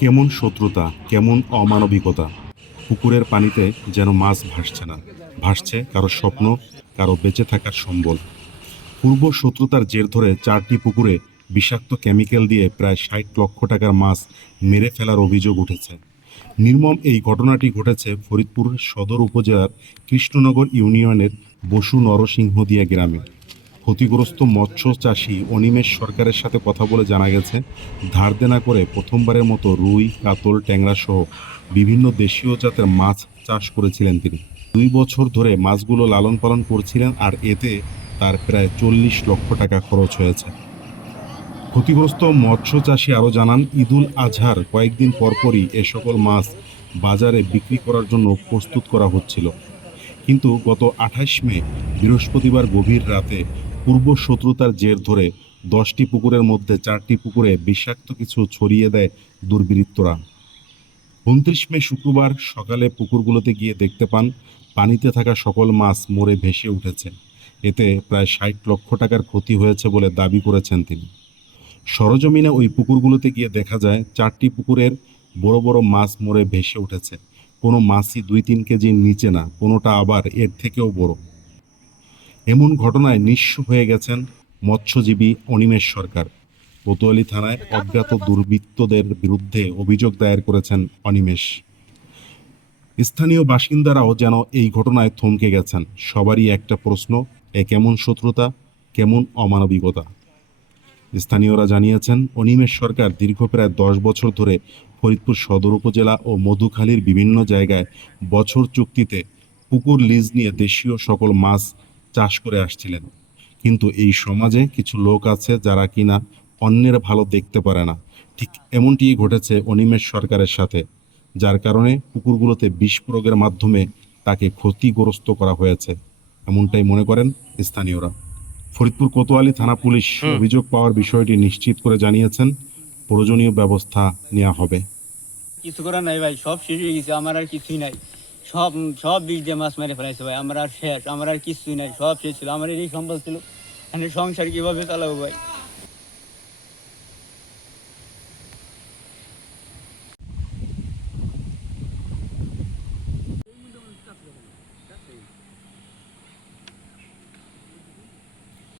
কেমন শত্রুতা, কেমন অমানবিকতা! পুকুরের পানিতে যেন মাছ ভাসছে না, ভাসছে কারো স্বপ্ন, কারো বেঁচে থাকার সম্বল। পূর্ব শত্রুতার জের ধরে 4টি পুকুরে বিষাক্ত কেমিক্যাল দিয়ে প্রায় 60 লক্ষ টাকার মাছ মেরে ফেলার অভিযোগ উঠেছে। নির্মম এই ঘটনাটি ঘটেছে ফরিদপুর সদর উপজেলার কৃষ্ণনগর ইউনিয়নের বসু নরসিংহদিয়া গ্রামে। ক্ষতিগ্রস্ত মৎস্য চাষী অনিমেষ সরকারের সাথে কথা বলে জানা গেছে, ধার দেনা করে প্রথমবারের মতো রুই, কাতল, ট্যাংরা সহ বিভিন্ন দেশীয় জাতের মাছ চাষ করেছিলেন তিনি। 2 বছর ধরে মাছগুলো লালন পালন করছিলেন, আর এতে তার প্রায় 40 লক্ষ টাকা খরচ হয়েছে। ক্ষতিগ্রস্ত মৎস্য চাষী আরও জানান, ঈদুল আজহার কয়েকদিন পরপরই এ সকল মাছ বাজারে বিক্রি করার জন্য প্রস্তুত করা হচ্ছিল। কিন্তু গত 28 মে বৃহস্পতিবার গভীর রাতে পূর্ব শত্রুতার জের ধরে 10টি পুকুরের মধ্যে 4টি পুকুরে বিষাক্ত কিছু ছড়িয়ে দেয় দুর্বৃত্তরা। 29 মে শুক্রবার সকালে পুকুরগুলোতে গিয়ে দেখতে পান পানিতে থাকা সকল মাছ মরে ভেসে উঠেছে। এতে প্রায় 60 লক্ষ টাকার ক্ষতি হয়েছে বলে দাবি করেছেন তিনি। সরজমিনে ওই পুকুরগুলোতে গিয়ে দেখা যায় 4টি পুকুরের বড় বড় মাছ মরে ভেসে উঠেছে। কোনো মাছই 2-3 কেজির নিচে না, কোনোটা আবার এর থেকেও বড়। এমন ঘটনায় নিঃস্ব হয়ে গেছেন মৎস্যজীবী অনিমেষ সরকার। কোতোয়ালি থানায় অজ্ঞাত দুর্বৃত্তদের বিরুদ্ধে অভিযোগ দায়ের করেছেন অনিমেষ। স্থানীয় বাসিন্দারাও যেন এই ঘটনায় থমকে গেছেন। সবারই একটা প্রশ্ন, এ কেমন শত্রুতা, কেমন অমানবিকতা! স্থানীয়রা জানিয়েছেন, অনিমেষ সরকার দীর্ঘ প্রায় 10 বছর ধরে ফরিদপুর সদর উপজেলা ও মধুখালীর বিভিন্ন জায়গায় বছর চুক্তিতে পুকুর লিজ নিয়ে দেশীয় সকল মাছ চাষ করে আসছিলেন। কিন্তু এই সমাজে কিছু লোক আছে যারা কিনা অন্যের ভালো দেখতে পারে না। ঠিক এমনটিই ঘটেছে অনিমেষ সরকারের সাথে, যার কারণে পুকুরগুলোতে বিষ প্রয়োগের মাধ্যমে তাকে ক্ষতিগ্রস্ত করা হয়েছে, এমনটাই মনে করেন স্থানীয়রা। ফরিদপুর কোতোয়ালি থানা পুলিশ অভিযোগ পাওয়ার বিষয়টি নিশ্চিত করে জানিয়েছেন, প্রয়োজনীয় ব্যবস্থা নেওয়া হবে। কিছু করার নাই ভাই, সব শেষ হয়ে গেছে, আমার আর কিছুই নাই। সব সব বিষ দিয়ে মাছ মেরে ফেলাইছে ভাই, আমার আর শেষ, আমার আর কিছুই নাই, সব শেষ ছিল, আমার এই সম্পদ ছিল, সংসার কিভাবে চালাবো ভাই।